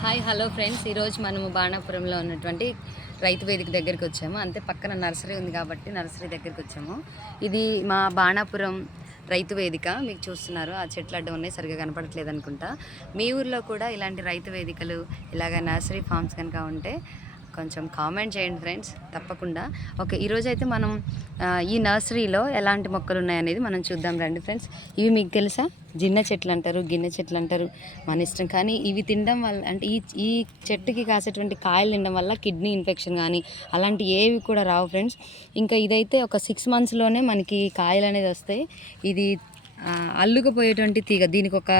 Hi hello friends. ఈరోజు మనము బాణాపురంలో ఉన్నటువంటి రైతు వేదిక దగ్గరికి వచ్చాము. అంతే పక్కన నర్సరీ ఉంది కాబట్టి నర్సరీ దగ్గరికి వచ్చాము. ఇది మా బాణాపురం రైతు వేదిక. మీకు చూస్తున్నారు ఆ చెట్లు అడ్డం ఉన్నాయి సరిగా కనపడట్లేదు అనుకుంటా. మీ ఊర్లో కూడా ఇలాంటి రైతు వేదికలు ఇలాగ నర్సరీ ఫార్మ్స్ కనుక ఉంటే కొంచెం కామెంట్ చేయండి ఫ్రెండ్స్ తప్పకుండా. ఓకే ఈరోజు అయితే మనం ఈ నర్సరీలో ఎలాంటి మొక్కలు ఉన్నాయనేది మనం చూద్దాం రండి ఫ్రెండ్స్. ఇవి మీకు తెలుసా? జిన్న చెట్లు అంటారు గిన్నె చెట్లు అంటారు మన ఇష్టం. కానీ ఇవి తినడం వల్ల అంటే ఈ ఈ చెట్టుకి కాసేటువంటి కాయలు తినడం వల్ల కిడ్నీ ఇన్ఫెక్షన్ కానీ అలాంటి ఏవి కూడా రావు ఫ్రెండ్స్. ఇంకా ఇదైతే ఒక సిక్స్ మంత్స్లోనే మనకి కాయలు అనేది వస్తాయి. ఇది అల్లుకుపోయేటువంటి తీగ. దీనికి ఒక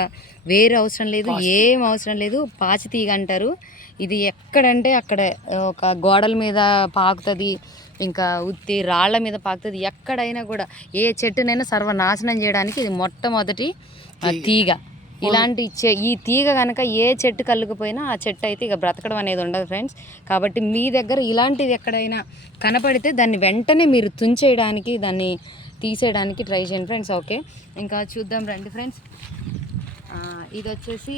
వేరు అవసరం లేదు ఏం అవసరం లేదు. పాచి తీగ అంటారు. ఇది ఎక్కడంటే అక్కడ ఒక గోడల మీద పాకుతుంది ఇంకా ఉత్తి రాళ్ళ మీద పాకుతుంది. ఎక్కడైనా కూడా ఏ చెట్టునైనా సర్వనాశనం చేయడానికి ఇది మొట్టమొదటి తీగ. ఇలాంటి చె ఈ తీగ కనుక ఏ చెట్టు కల్లుకుపోయినా ఆ చెట్టు అయితే ఇక బ్రతకడం అనేది ఉండదు ఫ్రెండ్స్. కాబట్టి మీ దగ్గర ఇలాంటిది ఎక్కడైనా కనపడితే దాన్ని వెంటనే మీరు తుంచేయడానికి దాన్ని తీసేయడానికి ట్రై చేయండి ఫ్రెండ్స్ ఓకే? ఇంకా చూద్దాం రండి ఫ్రెండ్స్. ఇది వచ్చేసి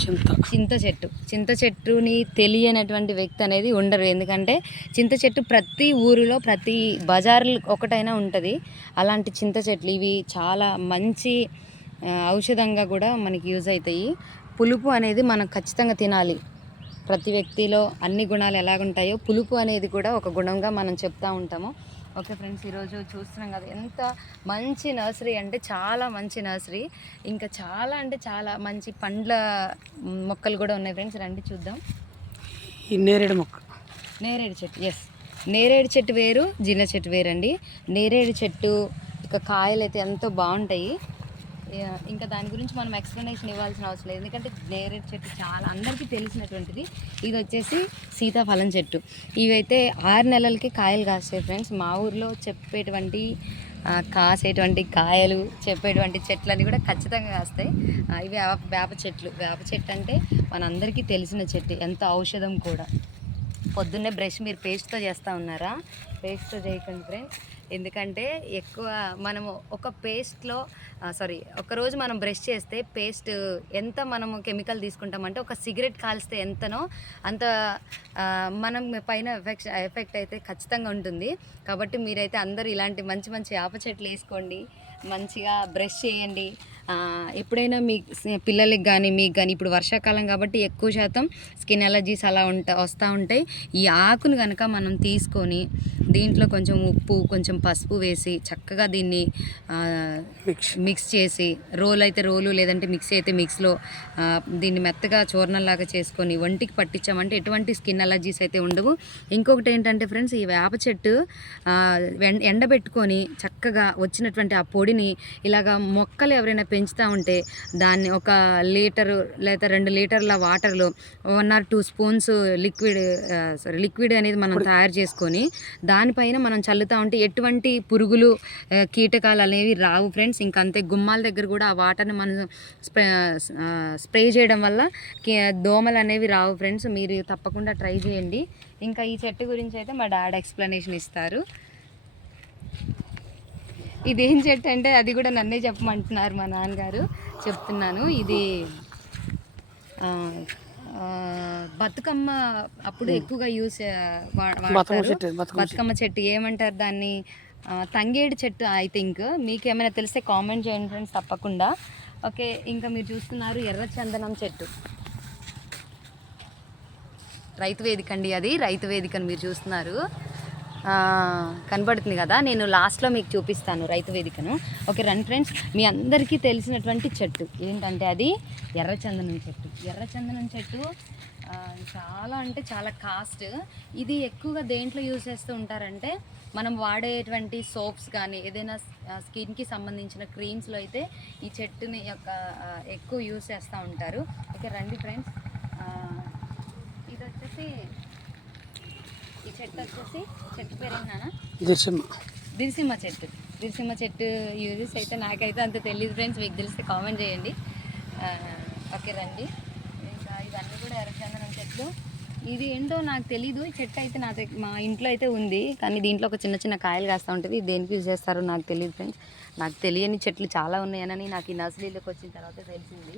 చింత. చింత చెట్టు. చింత చెట్టుని తెలియనటువంటి వ్యక్తి అనేది ఉండరు. ఎందుకంటే చింత చెట్టు ప్రతి ఊరిలో ప్రతి బజార్లు ఒకటైనా ఉంటుంది. అలాంటి చింత చెట్లు ఇవి చాలా మంచి ఔషధంగా కూడా మనకి యూజ్ అవుతాయి పులుపు అనేది మనం ఖచ్చితంగా తినాలి. ప్రతి వ్యక్తిలో అన్ని గుణాలు ఎలాగుంటాయో పులుపు అనేది కూడా ఒక గుణంగా మనం చెప్తా ఉంటాము. ఓకే ఫ్రెండ్స్ ఈరోజు చూస్తున్నాం కదా ఎంత మంచి నర్సరీ అంటే చాలా మంచి నర్సరీ. ఇంకా చాలా అంటే చాలా మంచి పండ్ల మొక్కలు కూడా ఉన్నాయి ఫ్రెండ్స్ రండి చూద్దాం. ఈ నేరేడు మొక్క. నేరేడు చెట్టు ఎస్ నేరేడు చెట్టు వేరు జిన్న చెట్టు వేరండి. నేరేడు చెట్టు ఇక కాయలు అయితే ఎంతో బాగుంటాయి. ఇంకా దాని గురించి మనం ఎక్స్ప్లెనేషన్ ఇవ్వాల్సిన అవసరం లేదు. ఎందుకంటే నేరేడు చెట్టు చాలా అందరికీ తెలిసినటువంటిది. ఇది వచ్చేసి సీతాఫలం చెట్టు. ఇవైతే ఆరు నెలలకి కాయలు కాస్తాయి ఫ్రెండ్స్ మా ఊర్లో చెప్పేటువంటి కాసేటువంటి కాయలు చెప్పేటువంటి చెట్లన్నీ కూడా ఖచ్చితంగా కాస్తాయి. ఇవి వేప వేప చెట్లు. వేప చెట్టు అంటే మనందరికీ తెలిసిన చెట్టు. ఎంత ఔషధం కూడా. పొద్దున్నే బ్రష్ మీరు పేస్ట్తో చేస్తూ ఉన్నారా? పేస్ట్తో చేయకండి ఫ్రెండ్స్ ఎందుకంటే ఎక్కువ మనము ఒక పేస్ట్లో సారీ ఒకరోజు మనం బ్రష్ చేస్తే పేస్ట్ ఎంత మనము కెమికల్ తీసుకుంటామంటే ఒక సిగరెట్ కాల్స్తే ఎంతనో అంత మనం పైన ఎఫెక్ట్ ఎఫెక్ట్ అయితే ఖచ్చితంగా ఉంటుంది. కాబట్టి మీరైతే అందరూ ఇలాంటి మంచి మంచి ఆప చెట్లు వేసుకోండి మంచిగా బ్రష్ చేయండి. ఎప్పుడైనా మీ పిల్లలకి కానీ మీకు కానీ ఇప్పుడు వర్షాకాలం కాబట్టి ఎక్కువ శాతం స్కిన్ ఎలర్జీస్ అలా ఉంటా వస్తూ ఉంటాయి. ఈ ఆకును కనుక మనం తీసుకొని దీంట్లో కొంచెం ఉప్పు కొంచెం పసుపు వేసి చక్కగా దీన్ని మిక్స్ చేసి రోల్ అయితే రోలు లేదంటే మిక్సీ అయితే మిక్స్లో దీన్ని మెత్తగా చూర్ణంలాగా చేసుకొని ఒంటికి పట్టించామంటే ఎటువంటి స్కిన్ అలర్జీస్ అయితే ఉండవు. ఇంకొకటి ఏంటంటే ఫ్రెండ్స్ ఈ వేప చెట్టు ఎండబెట్టుకొని చక్కగా వచ్చినటువంటి ఆ పొడిని ఇలాగా మొక్కలు ఎవరైనా పెంచుతూ ఉంటే దాన్ని ఒక లీటరు లేదా రెండు లీటర్ల వాటర్లో one or two spoons liquid sorry liquid అనేది మనం తయారు చేసుకొని దానిపైన మనం చల్లుతూ ఉంటే ఎటువంటి పురుగులు కీటకాలు అనేవి రావు ఫ్రెండ్స్. ఇంకా అంతే గుమ్మాల దగ్గర కూడా ఆ వాటర్ని మనం స్ప్రే స్ప్రే చేయడం వల్ల దోమలు అనేవి రావు ఫ్రెండ్స్. మీరు తప్పకుండా ట్రై చేయండి. ఇంకా ఈ చెట్టు గురించి అయితే మా డాడ్ ఎక్స్ప్లెనేషన్ ఇస్తారు. ఇదేం చెట్టు అంటే అది కూడా నన్నే చెప్పమంటున్నారు మా నాన్నగారు. చెప్తున్నాను. ఇది బతుకమ్మ అప్పుడు ఎక్కువగా యూస్ బతుకమ్మ చెట్టు ఏమంటారు దాన్ని? తంగేడు చెట్టు ఐ థింక్ మీకు ఏమైనా తెలిస్తే కామెంట్ చేయండి ఫ్రెండ్స్ తప్పకుండా. ఓకే ఇంకా మీరు చూస్తున్నారు ఎర్ర చందనం చెట్టు. రైతు వేదిక అండి అది రైతు వేదికను మీరు చూస్తున్నారు. కనబడుతుంది కదా. నేను లాస్ట్లో మీకు చూపిస్తాను రైతు వేదికను. ఓకే రన్ ఫ్రెండ్స్ మీ అందరికీ తెలిసినటువంటి చెట్టు. ఏంటంటే అది? ఎర్రచందనం చెట్టు. ఎర్రచందనం చెట్టు చాలా అంటే చాలా కాస్ట్. ఇది ఎక్కువగా దేంట్లో యూజ్ చేస్తూ ఉంటారంటే మనం వాడేటువంటి సోప్స్ కానీ ఏదైనా స్కిన్కి సంబంధించిన క్రీమ్స్లో అయితే ఈ చెట్టుని యొక్క ఎక్కువ యూజ్ చేస్తూ ఉంటారు. ఓకే రండి ఫ్రెండ్స్ ఇది వచ్చేసి ఈ చెట్టు వచ్చేసి చెట్టు పేరు ఏంటన్నా? దిర్శమ్మ దిరిసిమ్మ చెట్టు. చెట్టు యూజెస్ అయితే నాకైతే అంత తెలియదు ఫ్రెండ్స్ మీకు తెలిస్తే కామెంట్ చేయండి. ఓకే రండి. ఇంకా ఇవన్నీ కూడా ఎర్రచందనం చెట్లు. ఇది ఏంటో నాకు తెలీదు. ఈ చెట్టు అయితే నా మా ఇంట్లో అయితే ఉంది. కానీ దీంట్లో ఒక చిన్న చిన్న కాయలు కాస్తూ ఉంటుంది. దేనికి యూజ్ చేస్తారో నాకు తెలియదు ఫ్రెండ్స్. నాకు తెలియని చెట్లు చాలా ఉన్నాయని నాకు ఈ నర్సరీలోకి వచ్చిన తర్వాత తెలిసింది.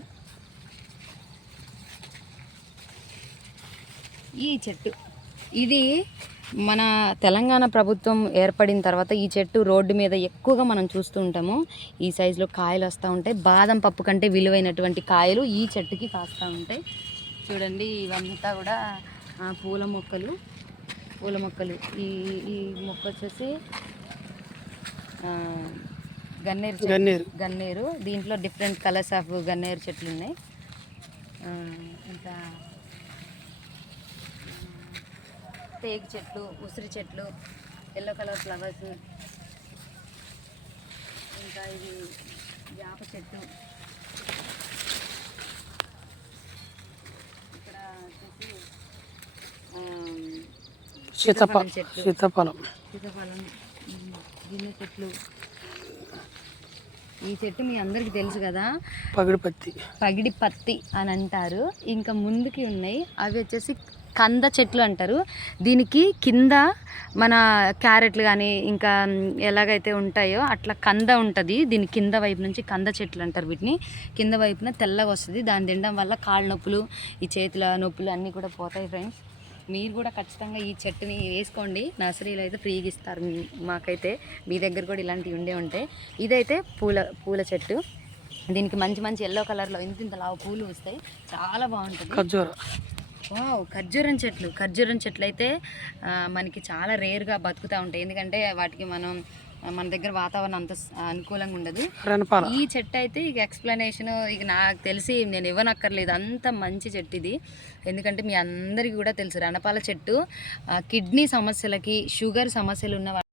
ఈ చెట్టు. ఇది మన తెలంగాణ ప్రభుత్వం ఏర్పడిన తర్వాత ఈ చెట్టు రోడ్డు మీద ఎక్కువగా మనం చూస్తూ ఉంటాము. ఈ సైజులో కాయలు వస్తూ ఉంటాయి. బాదం పప్పు కంటే విలువైనటువంటి కాయలు ఈ చెట్టుకి కాస్తూ ఉంటాయి. చూడండి ఇవంతా కూడా పూల మొక్కలు. పూల మొక్కలు. ఈ ఈ మొక్క వచ్చేసి గన్నేరు గన్నేరు. గన్నేరు. దీంట్లో డిఫరెంట్ కలర్స్ ఆఫ్ గన్నేరు చెట్లు ఉన్నాయి. ఇంకా తేగు చెట్లు ఉసిరి చెట్లు ఎల్లో కలర్ ఫ్లవర్స్ ఇంకా ఇది వేప చెట్టు. ఇక్కడ వచ్చేసి సీతాఫలం చెట్లు. సీతాఫలం. సీతాఫలం గిన్నె చెట్లు. ఈ చెట్టు మీ అందరికీ తెలుసు కదా? పగిడి పత్తి పగిడి పత్తి అని అంటారు. ఇంకా ముందుకి ఉన్నాయి. అవి వచ్చేసి కంద చెట్లు అంటారు. దీనికి కింద మన క్యారెట్లు కానీ ఇంకా ఎలాగైతే ఉంటాయో అట్లా కంద ఉంటుంది. దీని కింద వైపు నుంచి కంద చెట్లు అంటారు వీటిని. కింద వైపున తెల్లగా వస్తుంది. దాన్ని తినడం వల్ల కాళ్ళ నొప్పులు ఈ చేతుల నొప్పులు అన్నీ కూడా పోతాయి ఫ్రెండ్స్ మీరు కూడా ఖచ్చితంగా ఈ చెట్టుని వేసుకోండి. నర్సరీలో అయితే ఫ్రీగా ఇస్తారు మాకైతే. మీ దగ్గర కూడా ఇలాంటివి ఉండే ఉంటాయి ఇదైతే పూల పూల చెట్టు. దీనికి మంచి మంచి ఎల్లో కలర్లో ఇంత ఇంత లావు పూలు వస్తాయి. చాలా బాగుంటుంది. ఖర్జూర. వావ్ ఖర్జూరం చెట్లు. ఖర్జూరం చెట్లు అయితే మనకి చాలా రేర్గా బతుకుతూ ఉంటాయి. ఎందుకంటే వాటికి మనం మన దగ్గర వాతావరణం అంత అనుకూలంగా ఉండదు. రణపాల. ఈ చెట్టు అయితే ఇక ఎక్స్ప్లెనేషన్ ఇక నాకు తెలిసి నేను ఇవ్వనక్కర్లేదు. అంత మంచి చెట్టు ఇది. ఎందుకంటే మీ అందరికీ కూడా తెలుసు రణపాల చెట్టు కిడ్నీ సమస్యలకి షుగర్ సమస్యలు ఉన్న